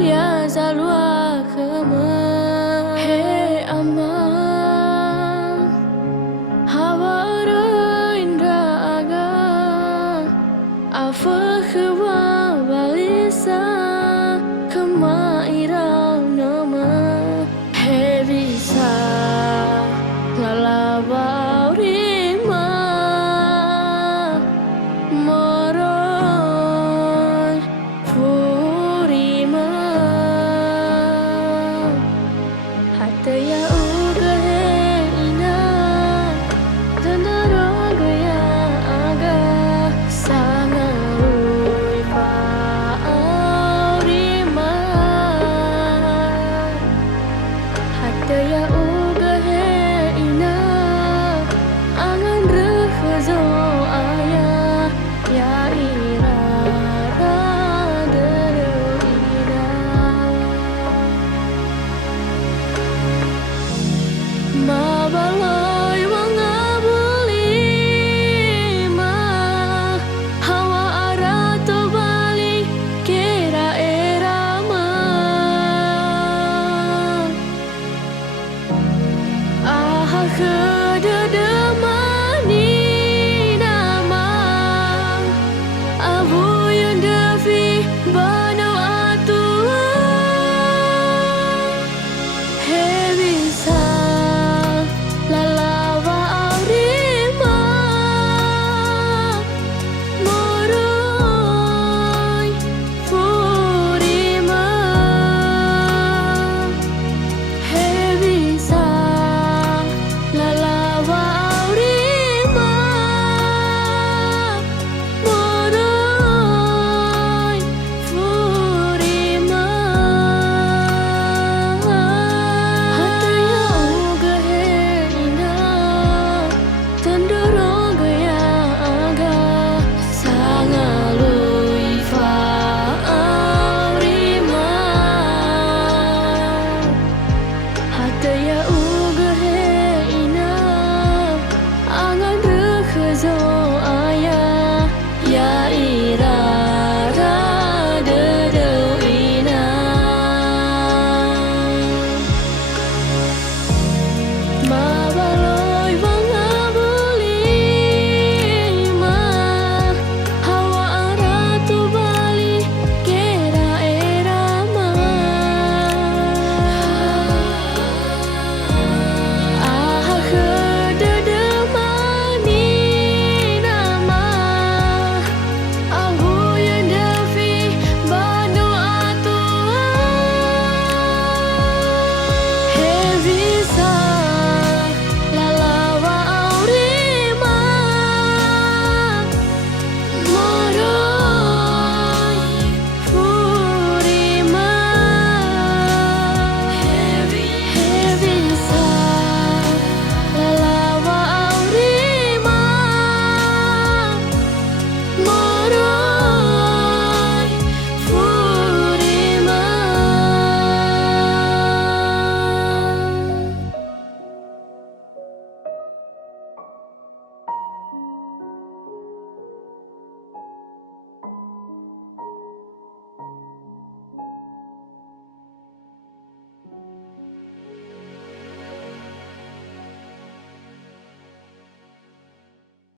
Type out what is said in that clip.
ya zalua khama he ama hawara indra aga afa khwa balisa khama irau nama he bisa lalabau rima moron furima hataya uga he ina dandara ya aga sangarui pa aurima hataya uga he ina angan rekhazo aya ya irara dero ira mabaloi mangabuli ma hawa arato bali kera erama aha